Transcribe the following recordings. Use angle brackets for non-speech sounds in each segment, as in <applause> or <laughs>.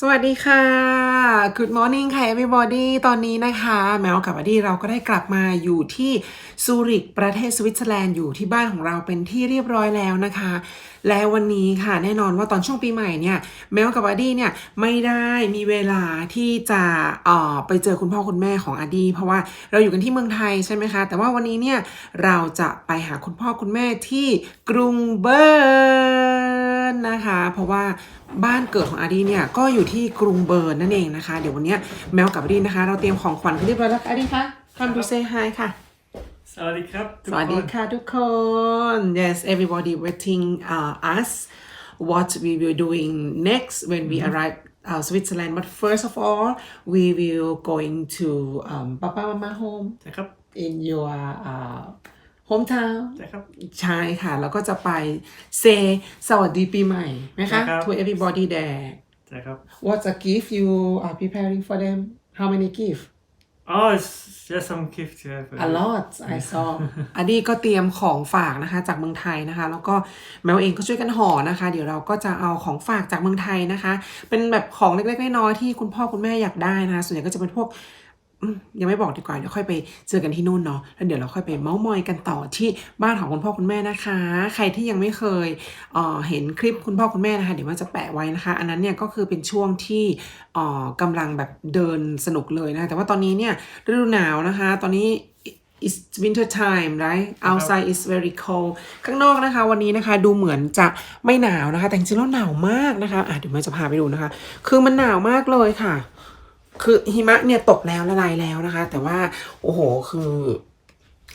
สวัสดีค่ะ Good morning ค่ะ everybody ตอนนี้นะคะ แมวกับอดีเราก็ได้กลับมาอยู่ที่ซูริกประเทศสวิตเซอร์แลนด์อยู่ที่บ้านของเราเป็นที่เรียบร้อยแล้วนะคะ แล้ววันนี้ค่ะแน่นอนว่าตอนช่วงปีใหม่เนี่ยแมวกับอดีเนี่ย ไม่ได้มีเวลาที่จะออไปเจอคุณพ่อคุณแม่ของอดี เพราะว่าเราอยู่กันที่เมืองไทยใช่ไหมคะแต่ว่าวันนี้เนี่ยเราจะไปหาคุณพ่อคุณแม่ที่กรุงเบอร์นะคะ เพราะว่าบ้านเกิดของอาดีเนี่ย ก็อยู่ที่กรุงเบิร์นนั่นเองนะคะ เดี๋ยววันนี้แมวกับอาดีนะคะ เราเตรียมของขวัญเรียบร้อยแล้วอาดีคะคำดูเซไฮค่ะสวัสดีครับสวัสดีค่ะทุกคน yes everybody waiting uh, us what we will doing next when we arrive uh, Switzerland but first of all we will going to um, Papa Mama home in your uh, โฮมทาวน์ใช่ครับใช่ค่ะ แล้วก็จะไปเซสวัสดีปีใหม่ไหมคะ to everybody there รับ what's a gift you are preparing for them how many gift oh it's just some gift to have a lot I saw อันนี้ก็เตรียมของฝากนะคะจากเมืองไทยนะคะ แล้วก็แมวเองก็ช่วยกันห่อนะคะ เดี๋ยวเราก็จะเอาของฝากจากเมืองไทยนะคะ เป็นแบบของเล็กๆน้อยๆที่คุณพ่อ คุณแม่อยากได้นะะส่วนใหญ่ก็จะเป็นพวกยังไม่บอกดีกว่าเดี๋ยวค่อยไปเจอกันที่นู่นเนาะแล้วเดี๋ยวเราค่อยไปเมา้์มอยกันต่อที่บ้านของคุณพ่อคุณแม่นะคะ ใครที่ยังไม่เคยเเห็นคลิปคุณพ่อ คุณแม่นะคะ เดี๋ยวว่าจะแปะไว้นะคะ อันนั้นเนี่ยก็คือเป็นช่วงที่กําลังแบบเดินสนุกเลยนะะแต่ว่าตอนนี้เนี่ยฤดูหนาวนะคะ ตอนนี้ It's winter time right outside is very cold ข้างนอกนะคะ วันนี้นะคะ ดูเหมือนจะไม่หนาวนะคะ แต่จริงๆแล้วหนาวมากนะคะะเดี๋ยวมาจะพาไปดูนะคะ คือมันหนาวมากเลยค่ะคือหิมะเนี่ยตกแล้วละลายแล้วนะคะ แต่ว่าโอ้โหคือ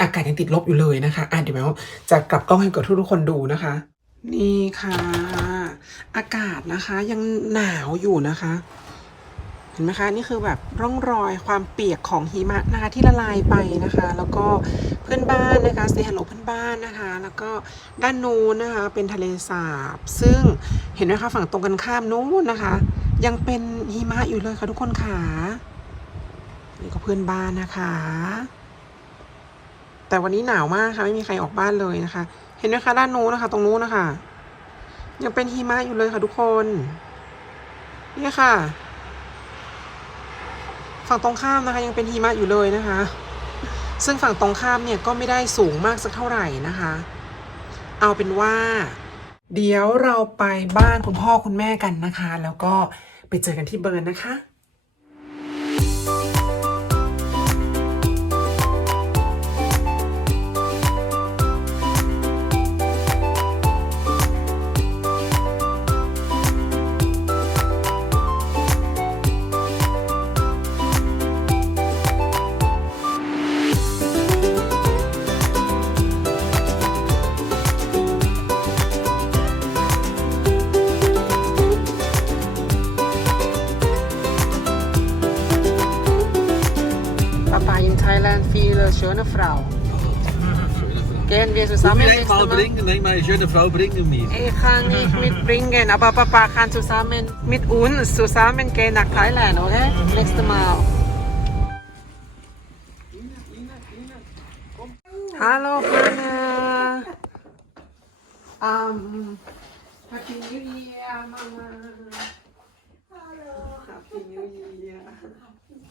อากาศยังติดลบอยู่เลยนะคะอ่ะเดี๋ยวแมวจะกลับกล้องให้กับทุกคนดูนะคะ นี่ค่ะ อากาศนะคะยังหนาวอยู่นะคะ เห็นไหมคะ นี่คือแบบร่องรอยความเปียกของหิมะนะคะที่ละลายไปนะคะ แล้วก็เพื่อนบ้านนะคะเซฮัลโหลเพื่อนบ้านนะคะ แล้วก็ด้านนู้นนะคะ เป็นทะเลสาบ ซึ่งเห็นไหมคะฝั่งตรงกันข้ามนู้นนะคะยังเป็นหิมะอยู่เลยค่ะทุกคนขานี่ก็เพื่อนบ้านนะคะ แต่วันนี้หนาวมากค่ะไม่มีใครออกบ้านเลยนะคะ เห็นไหมคะ ด้านนู้นนะคะตรงนู้นนะคะ ยังเป็นหิมะอยู่เลยค่ะทุกคน นี่ค่ะ ฝั่งตรงข้ามนะคะยังเป็นหิมะอยู่เลยนะคะ ซึ่งฝั่งตรงข้ามเนี่ยก็ไม่ได้สูงมากสักเท่าไหร่นะคะ เอาเป็นว่าเดี๋ยวเราไปบ้านคุณพ่อคุณแม่กันนะคะ แล้วก็ไปเจอกันที่เบอร์นะคะ Thailand viele schöne Frauen. Gehen wir zusammen. Ich mal, mal bringen, mal eine schöne Frau bringen mir. Ich kann nicht mitbringen, aber Papa kann zusammen mit uns zusammen gehen nach Thailand, oder? Okay? Ja. Nächstes Mal. Ine, ine, ine. Hallo, Freunde. Ähm, um. Happy New Year, Mama.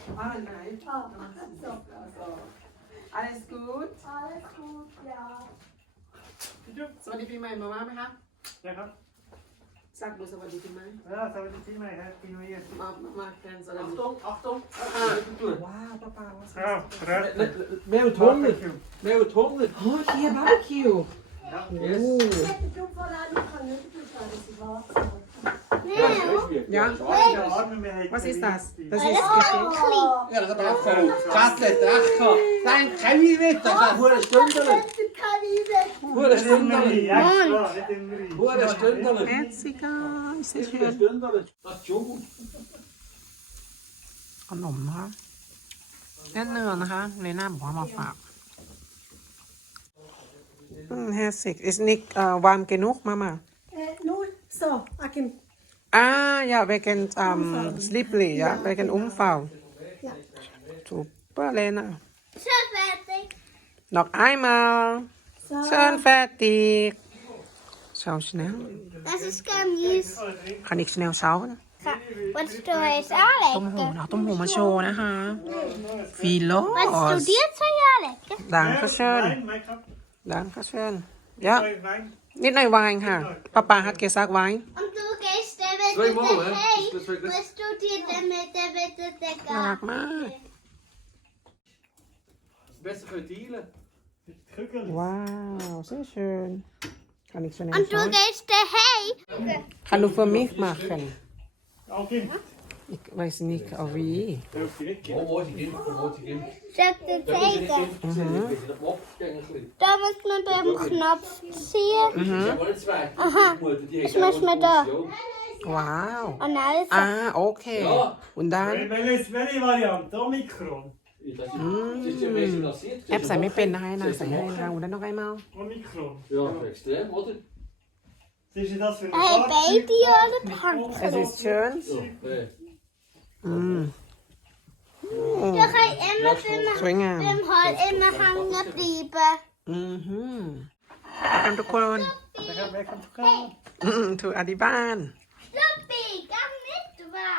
Oh, no. Oh, no, no. Have... Alles gut? Alles gut, ja. Soll ich meine Mama haben? Ja, Sag bloß aber die Mama. Ja, soll ich die Mama haben? Mach den Salam. Achtung, Achtung. Wow, Papa, was hast du? Mehr yeah, und hundert. Mehr und hundert. Oh, hier war ich hier. Ja, yes. Ich hätte schon vor allem verlöst, weil das war so. Was ist das? Das ist Geschenk. Ja, das braucht er. Kassel, Drache. Nein, Kevin wird das. Hur ein Stündel. Hur ein Stündel. Hur ein Stündel. Hur ein Stündel. Hur ein Stündel. Hur ein Stündel. Hur ein Stündel. Hur ein Stündel. Hur ein Stündel. Hur ein Stündel. Hur ein Stündel. Mm, herzig. Ist nicht äh, uh, warm genug, Mama? Äh, nur so, Akim. Okay. Ah, ja, yeah, wegen um, Slippli, ja, wegen Umfall. Ja. Super, Lena. Schön fertig. Noch einmal. Schön fertig. So schnell. Das ist kein Mies. Kann ich schnell saugen? Was du jetzt auch lecker? Du musst auch mal Wie los? Was studierst du ja Yeah. นิดหน่อยวายค่ะป้าป้าฮัดเกซักไว้น่ารักมากว้าวเซนชิญคันอีกชนิัหนึ่งคันอุฟมิกมาขึ้น Ich weiß nicht, ich weiß nicht ich weiß, wie. ich hin? Oh, wo wollte Da muss man beim Knopf ziehen. Mhm. Aha. Ich, ich also muss mein zwei. mir ja. da. Wow. Und also. Ah, okay. Ja. Und dann? Welche Variante? Omikron. Ich hab's ja. ein bisschen nach einer oder noch einmal. Omikron. Ja, extrem, oder? Siehst du das für ein Baby oder Partner? Es ist schön. Mm. Jag har en av dem. Vem har en av hans briber? Mhm. Kom du kolla? Mhm. Du är i barn. Lumpy, kom med du va?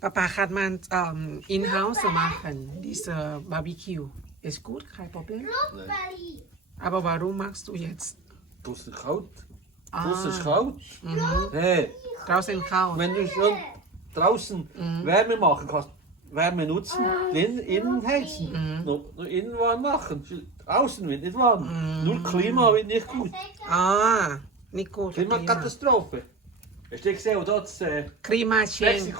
Pappa kan man um, in house machen. Diese barbecue ist gut, kein Problem. Aber warum machst du jetzt? Du hast Kraut. Ah. ist kalt. Mhm. Mm hey. Draußen Kalt. Wenn du schon draußen mm -hmm. Wärme machen kannst, Wärme nutzen, ah, innen heizen. Nur, nur innen warm machen. Außen wird nicht warm. Mm -hmm. Nur Klima wird nicht gut. Ah, nicht gut. Klimakatastrophe. Ja. Hast du gesehen, wo dort das äh, Klima,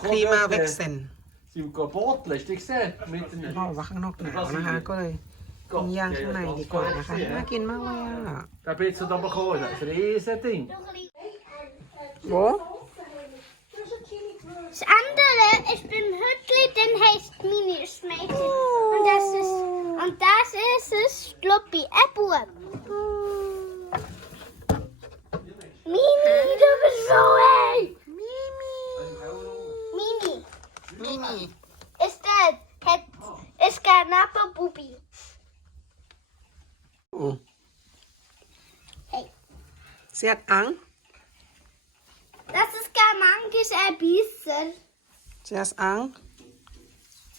Klima wechseln? Äh, sie haben kaputt, hast du gesehen? Mit gaan oh, Kom, ja, ko ik ga mij die kwaad. Ga je maar kind maken, ja. Dat is de eerste andere Hütli, heißt Und, und das ist es, apple Mimi, du bist so Mimi! Mimi! Mimi! Ist das, ist Kanapa-Bubi. Mimi! Hey. Sie hat Angst. Das ist kein Mangisch, ein bisschen. Sie hat Angst.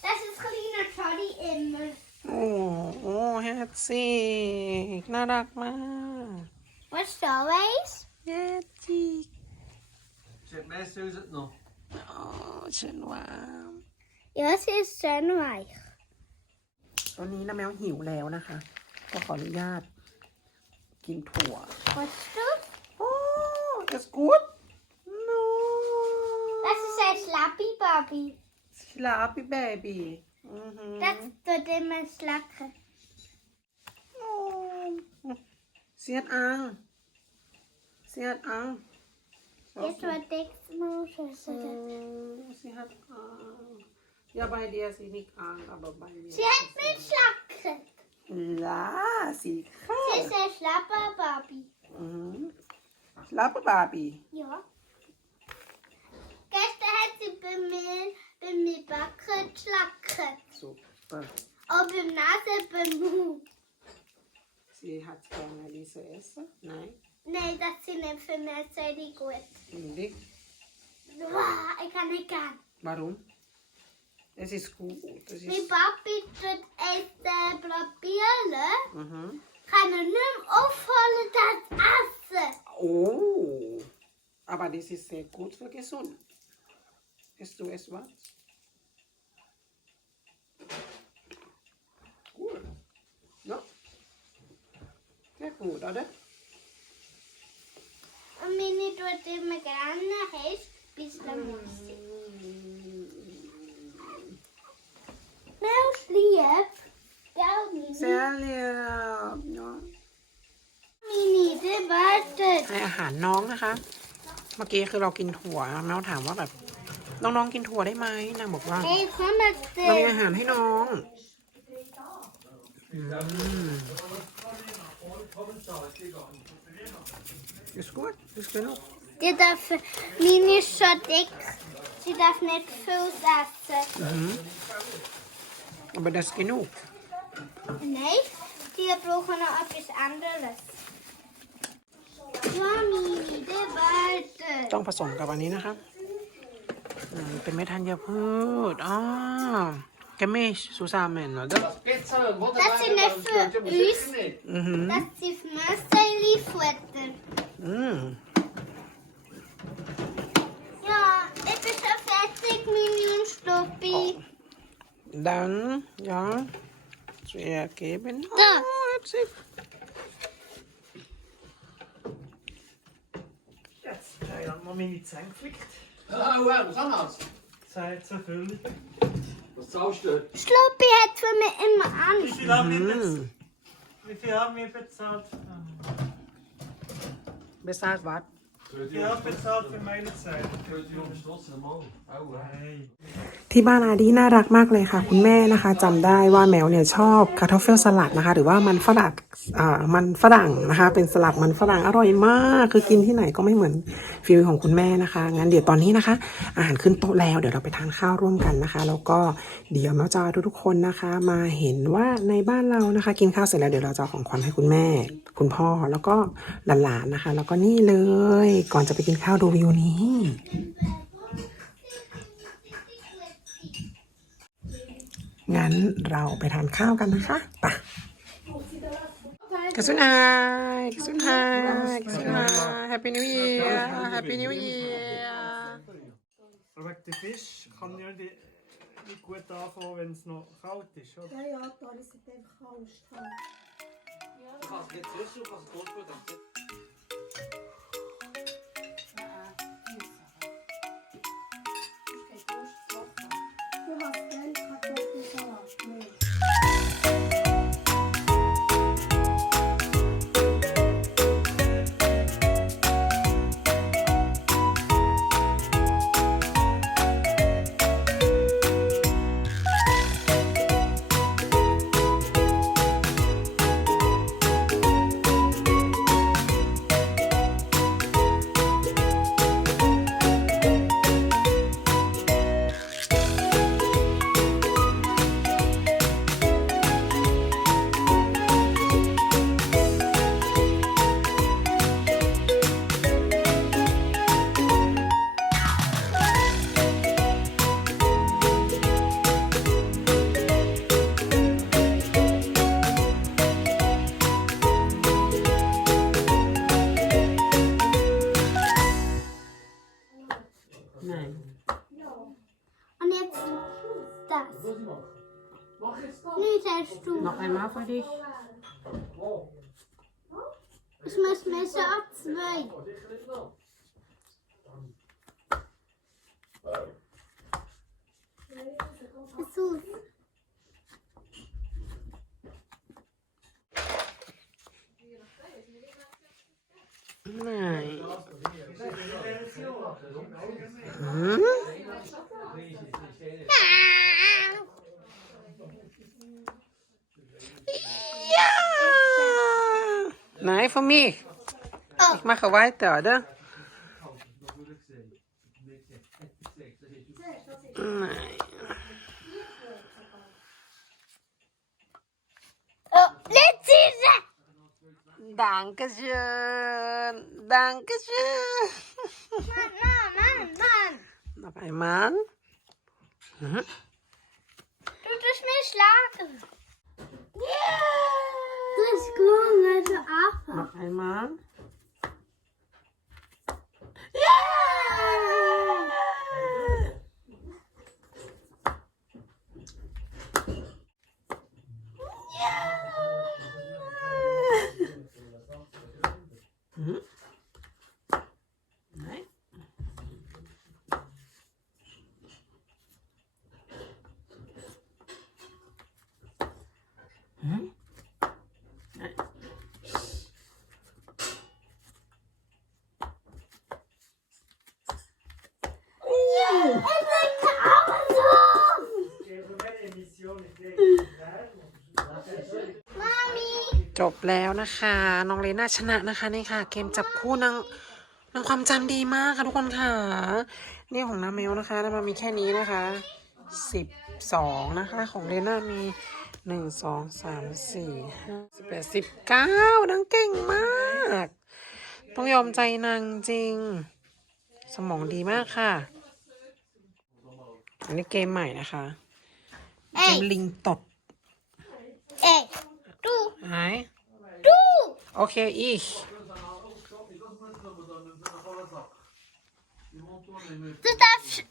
Das ist kleiner Charlie immer. Oh, oh, herzig. Na, sag mal. Was soll ich? Herzig. Sie hat mehr Süß als noch. Oh, schön warm. Ja, sie ist schön weich. ตอนนี้น้าแมวหิวแล้วนะคะก็ขออนุญาตกินถั่วโอ้ that's oh, good no that's s a y sloppy baby sloppy baby mm -hmm. that's the d e m o n s l a c k e no เสียดอังเสียดอัง yes w h a t take s m o o t h e r เสียดอังอย่าไปเดียสินิกอังอ่ะบ๊ายบายเสียดไม่สลักเ Klar, sie, sie ist ein schlapper Barbie. Mhm. Schlapper Barbie? Ja. Gestern hat sie bei mir, bei mir backen, schlacken. Super. So, okay. Und bei Nase beim Sie hat keine diese Essen? Nein. Nein, das ist nicht für mich sehr gut. Wow, ich kann nicht gern. Warum? Es ist gut. Es ist... Papi tut essen, äh, probieren, ne? mhm. kann er nicht mehr aufholen, das Essen. Oh, aber das ist sehr gut für gesund. Hast du es was? Gut, cool. ja. No? Sehr gut, oder? Und wenn ich dort immer gerne heiße, bis du meinstig. mm -hmm. Mel sliep. เจ้าลีลาเนาะมีนีได้บ้านเด็ดอาหารน้องนะคะเมื่อกี้คือเรากินถั่วแม่ถามว่าแบบน้องๆกินถั่วได้ไหมนางบอกว่าเรามีอาหารให้น้องอืมสกูตสกูตลูกจะได้มีนีสดิกจะได้ไม่ฟูดอัพเต Aber das ist genug. Nein, wir brauchen noch etwas anderes. Mami, der Walter. Dann was soll aber nicht nachher. Damit haben wir gut. Ah, gemisch zusammen, oder? Das sind nicht für uns. Das ist nicht für mhm. Das sind für Marcel die Futter. Mhm. Ja, ich bin schon fertig, Mini und Stoppi. Oh dann ja zu ihr geben. Oh, da. Oh, jetzt sie. Jetzt habe ich dann noch meine Zähne geflickt. Hallo, oh, was haben wir? Sei jetzt erfüllt. Was zahlst du? Schluppi hat für mich immer an. Wie viel haben wir, bezahlt? Wie viel haben wir bezahlt? Bezahlt was? Ich habe bezahlt für meine Zeit. Ich würde die unterstützen, mal. Oh, hey. ที่บ้านอาดี น่ารักมากเลยค่ะ คุณแม่นะคะ จําได้ว่าแมวเนี่ย ชอบคาทอฟเฟลสลัดนะคะ หรือว่ามันฝรั่งอ่มันฝรั่งนะคะ เป็นสลัดมันฝรั่งอร่อยมาก คือกินที่ไหนก็ไม่เหมือนฟิลของคุณแม่นะคะงั้นเดี๋ยวตอนนี้นะคะ อาหารขึ้นโต๊ะแล้ว เดี๋ยวเราไปทานข้าวร่วมกันนะคะ แล้วก็เดี๋ยวแมวจะทุกๆคนนะคะ มาเห็นว่าในบ้านเรานะคะ กินข้าวเสร็จแล้วเดี๋ยวเราจะของขวัญให้คุณแม่ คุณพ่อ แล้วก็หลานๆนะคะ แล้วก็นี่เลย ก่อนจะไปกินข้าวดูวิวนี้งั้นเราไปทานข้าวกันนะคะไปกะสุนาคัสุัสุนา Happy New y e แบคทีฟิันดิมีกูเอต้ร์เวนส์โน่เข้าติชอ่ะใช่อ่ะตอนี้สิเต็มเ Volgens mij zijn ze twee. meer. Ik mag gewaaid worden. Nee. Let's see. Dank je. Dank je. Man, man, man, man. Nog man. Doe dus meer slaken. Yeah. Let's go. หมกไอมังจบแล้วนะคะน้องเลน่าชนะนะคะนี่ค่ะเกมจับคู่นางนางความจําดีมากค่ะทุกคนค่ะนี่ของน้าเมลนะคะ แล้วมันมีแค่นี้นะคะสิบสองนะคะ ของเลน่ามีหนึ่งสองสามสี่ห้าสิบแปดสิบเก้านางเก่งมากต้องยอมใจนางจริง สมองดีมากค่ะอันนี้เกมใหม่นะคะเกมลิงตบเอ๊ Du. Nein. Du. Okay, ich. Du darfst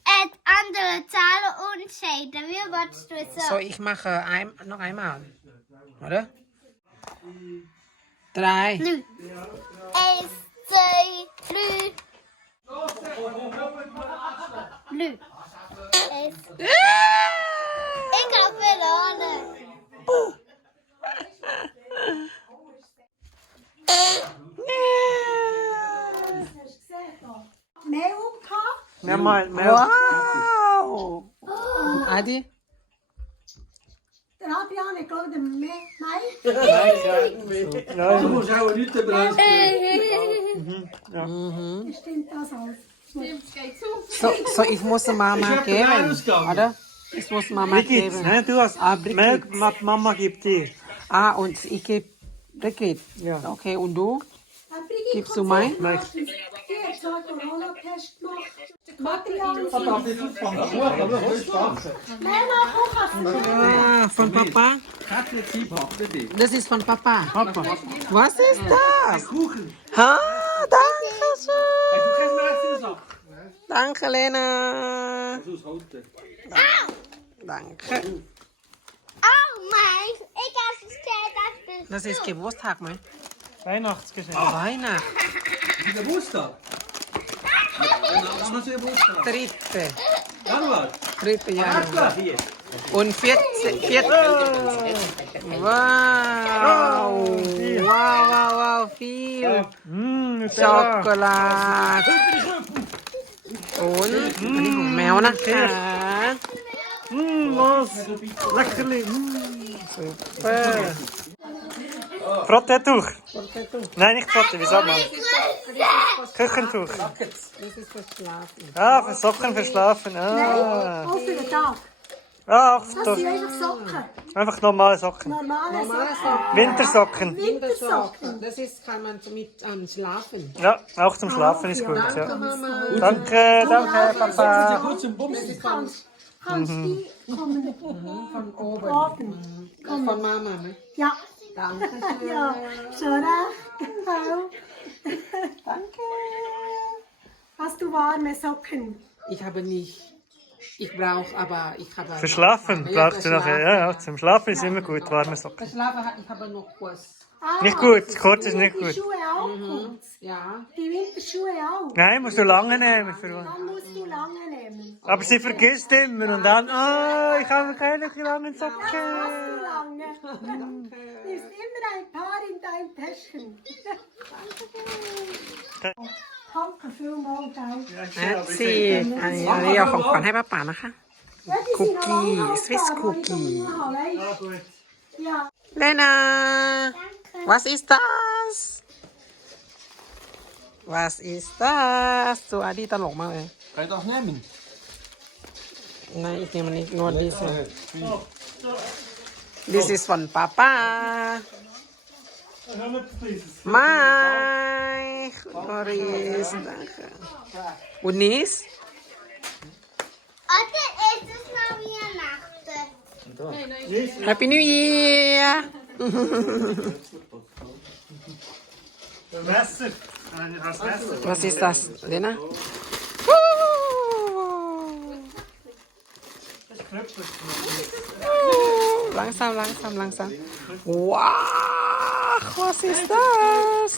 andere Zahlen unterscheiden. Wie wolltest du es so? So, ich mache ein, noch einmal. Oder? Drei. Eins, zwei, ich muss Mama geben, oder? Das muss Mama Brigitte, geben. Ne? Du hast ah, Melk, Mama gibt dir. Ah, und ich gebe Brigitte. Ja. Okay, und du? Gibst du mein? Nein. Ah, von Papa? Das ist von Papa. Papa. Was ist das? Ein Kuchen. Ah, danke schön. Danke, Lena. Oh. Danke. Oh. Ist Brustag, oh. <laughs> Was ist heute? Danke. Oh mein, ich habe es gehört, dass du... Da. Das ist Geburtstag, mein. Weihnachtsgeschenk. Oh. Weihnachten. Geburtstag? Dritte. Dritte Januar. Und 14. Oh. Wow. <laughs> oh. wow. Wow, wow, wow, viel. So. Mm, Schokolade. Ja. Und mmh, mehr und Los, lächeli. Super. Frottetuch. Nein, nicht Frotte, wieso mal? Küchentuch. Das ist verschlafen. Ah, für verschlafen. Ah. Nein, auch den Tag. Ach, ja, das, sind einfach Socken. Einfach normale Socken. Normale, Socken. Socken. Wintersocken. Wintersocken. Das ist, kann man mit ähm, schlafen. Ja, auch zum Schlafen auch, ist gut. Danke, ja. ja. Danke, Mama. Danke, danke Papa. Das sind die kurzen Bumsen. Kannst, kannst mhm. die kommen? Mhm, von oben. oben. Ja. Von Mama, ne? Ja. Danke schön. Ja, schon. danke. Hast du warme Socken? Ich habe nicht. Ich brauche aber. Ich habe Für ja, Schlafen nachher. Ja, zum Schlafen ist immer gut, warme Socken. Ah, also für habe ich aber noch kurz. nicht gut, kurz ist nicht gut. Die Schuhe auch kurz. Die Winterschuhe auch. Nein, musst du lange nehmen. Dann musst du lange nehmen. Aber sie vergisst immer und dann, oh, ich habe keine langen Socken. Ja, du hast du lange. ist <laughs> immer ein Paar in deinen Taschen. สี่อันนี้เราของขวัญให้ป้าป๋านะคะ คุกกี้ สวิสคุกกี้เลนาวาสิ is that what is t h ตัวดีตลกมากเลยใครต้องแงนายอีกทีมันนี่นวลดีสุด this is from papa Mai, Boris, Unis. Und Nies? Heute ist es Happy New Year! Messer. <laughs> Was ist das, Lena? Uh, langsam, langsam, langsam. Wow! was is dat?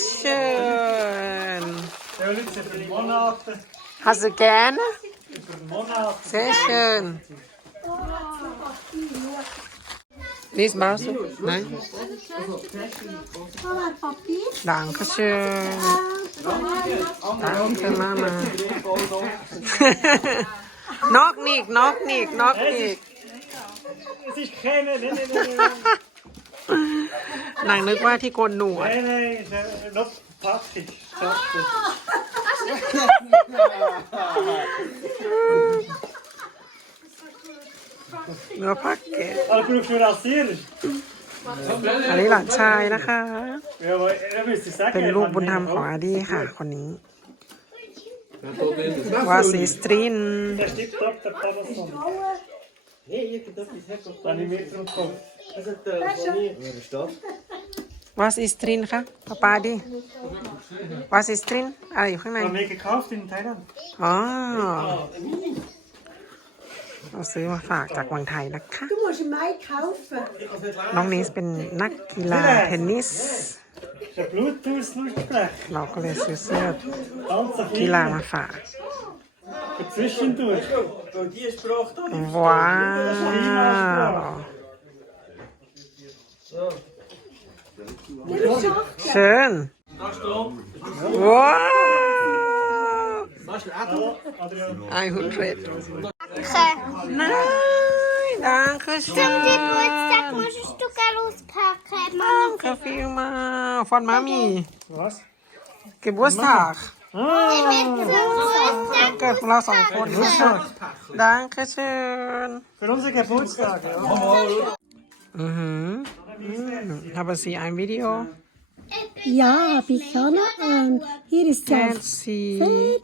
Session. Has again? Session. Niet is Nee. Dankeschön. Dankeschön. Dankeschön, mama. nog niet, nog niet, nog niet. Het <laughs> is geen... นางนึกว่าที่โกนหนวดนกพับสิเนื้อพักเกตอันนี้หลานชายนะคะ เป็นลูกบุญธรรมของอาดีค่ะคนนี้ วาสีสตรีนตอันนี้มีตรงตรง Was ist drin, ha? Papa? Die? Was ist drin? Ah, ich habe mir gekauft in Thailand. Ah. เราซื้อมาฝากจากวังไทยนะคะน้องนี้เป็นนักกีฬาเทนนิสเราก็เลยซื้อเสื้อกีฬามาฝากว้า wow. Schön. Wow. Ein Hundred. Nein, danke schön. Zum Geburtstag musst du gar auspacken. Danke vielmals. Von Mami. Was? Geburtstag. Oh. Danke, Flasche. Danke schön. Für unseren Geburtstag. Ja. Mhm. Hmm. Haben sie ein Video? Ja, ich habe Und hier ist das Fett.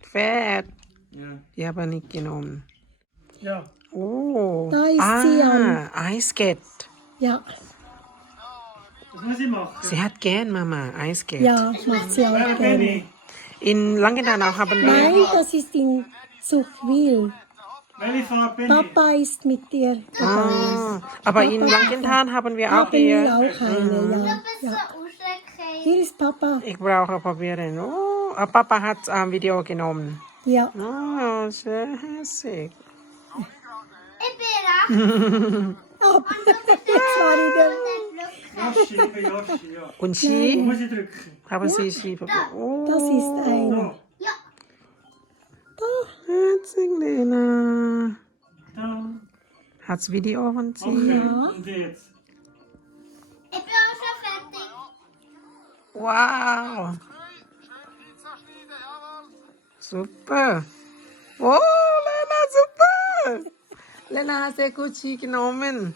Fett. Die habe ich nicht genommen. Ja. Oh. Da ist ah, sie an. Eisget. Ja. Das muss ich machen. Sie hat gern, Mama, Eisget. Ja, macht sie auch gern. In Langenau haben wir... Nein, das ist in Zuchwil. So Papa ist mit dir. Du ah, aber in ja. Langenthal haben wir da auch haben wir hier. Hier ja, ja. ist Papa. Ich brauche Papiere. Oh, Papa hat ein Video genommen. Ja. Oh, schön hässlich. Ich bin <auch. lacht> oh. ja. Sorry, da. Ich <laughs> Und sie? Ja, haben Sie sie? Da. Oh. Das ist ein. Oh. Lena. Ja. Hat's wie die Ohren ziehen? Ich bin auch schon fertig. Wow. Super. Oh, Lena, super. <laughs> Lena hat sehr gut Ski genommen.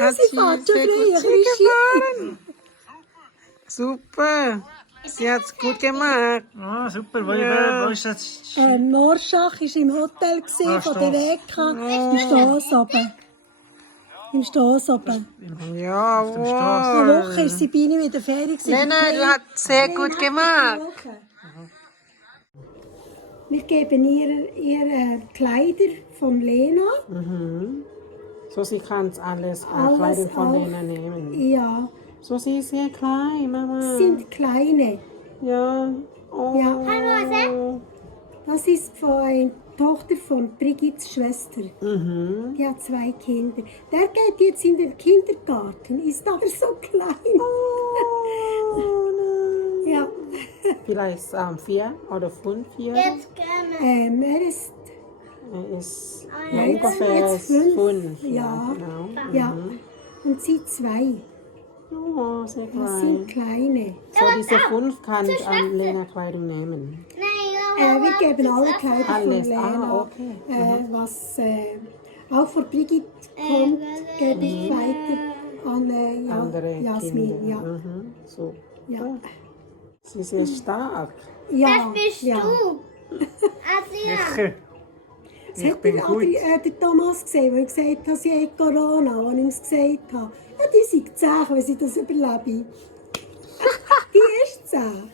Hat sie sehr gut Ski gefahren. <laughs> super. super. <laughs> Sie hat es gut hat gemacht. Ah, super. Wo, ist das? Ähm, Morschach war im Hotel gewesen, ah, von der Weka. Im Stoss oben. Im Stoss oben. Ja, wo? Wochen Woche war sie bei mir in der Ferie. Nein, nein, du es sehr gut gemacht. Wir geben ihr, ihr Kleider von Lena. Mhm. So, sie kann alles, alles Kleider von auf, Lena nehmen. Ja. So sind sie ist hier klein, Mama. Sie sind kleine. Ja. Hallo, oh. ja. Hallo, Das ist von Tochter von Brigitts Schwester. Mhm. Die hat zwei Kinder. Der geht jetzt in den Kindergarten, ist aber so klein. Oh, <laughs> nein. Ja. Vielleicht um, vier oder fünf Jahre? Jetzt gerne. Ähm, er ist. Er ist ja, jetzt fünf. fünf. Ja, ja, genau. Mhm. ja. und sie zwei. Oh, klein. Das sind kleine. So diese Fünfkant an Lena Kleidung nehmen. Nein, äh, wir geben auch alle Kleider von alles. von Lena. Ah, okay. mhm. äh, was äh, auch von Brigitte äh, kommt, gebe ich weiter an äh, ja. Andere Jasmin. Kinder. Ja. Mhm. So. Ja. Sie ist sehr stark. Ja. Das bist ja. du. <laughs> <laughs> Ich das hat den äh, Thomas gesehen, weil er gesagt hat, sie hat Corona, und ich ihm gesagt habe. Ja, die sind zehn, wenn sie das überlebe. <laughs> äh, die ist zehn.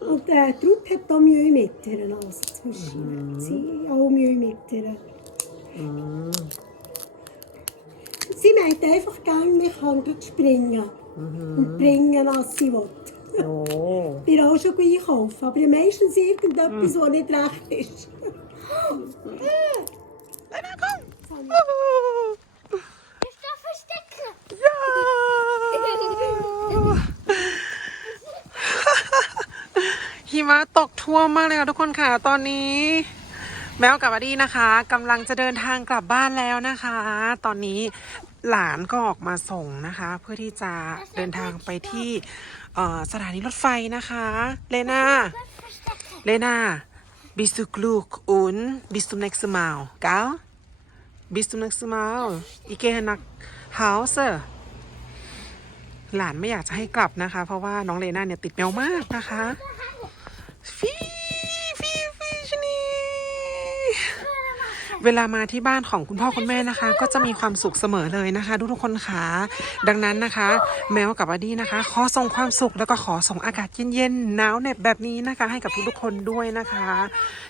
Und äh, hat auch Mühe mit ihr. Also mm. Sie hat auch Mühe mit ihr. Mhm. Sie meint einfach gerne, mich kann springen. Mhm. Mm und bringen, was sie will. Oh. Ich <laughs> bin auch schon gut einkaufen, aber meistens irgendetwas, mhm. was nicht recht ist. l e หิมะตกท่วมมากเลยค่ะทุกคนค่ะตอนนี้ แมวกับอดีนะคะกำลังจะเดินทางกลับบ้านแล้วนะคะ ตอนนี้หลานก็ออกมาส่งนะคะ เพื่อที่จะเดินทางไปที่สถานีรถไฟนะคะเลนาเลนาบิสุกลูกอุนบิสุมนักส์มาวก้าบิสุมนักสมาวอีเกฮนักเฮาส์หลานไม่อยากจะให้กลับนะคะ เพราะว่าน้องเลน่าเนี่ยติดแมวมากนะคะฟีเวลามาที่บ้านของคุณพ่อ คุณแม่นะคะก็จะมีความสุขเสมอเลยนะคะทุกทุกคนคะดังนั้นนะคะ แมวกับอดีนะคะ ขอส่งความสุขแล้วก็ขอส่งอากาศเย็นๆหนาวเหน็บแบบนี้นะคะให้กับทุกทุกคนด้วยนะคะ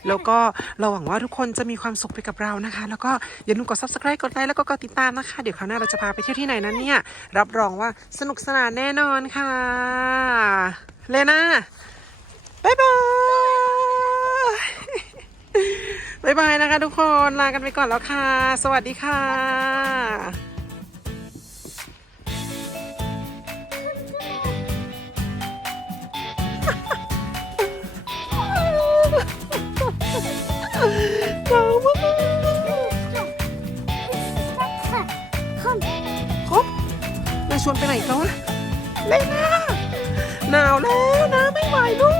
แล้วก็เราหวังว่าทุกคนจะมีความสุขไปกับเรานะคะแล้วก็อย่าลืมกด subscribe กดไลค์แล้วก็กดติดตามนะคะ เดี๋ยวคราวหน้าเราจะพาไปเที่ยวที่ไหนนั้นเนี่ยรับรองว่าสนุกสนานแน่นอนค่ะ เลยนะบ๊ายบายบายบายนะคะทุกคนลากันไปก่อนแล้วค่ะ สวัสดีค่ะชวนไปไหนก็ว่เลยนหนาวแล้วนะไม่ไหวลู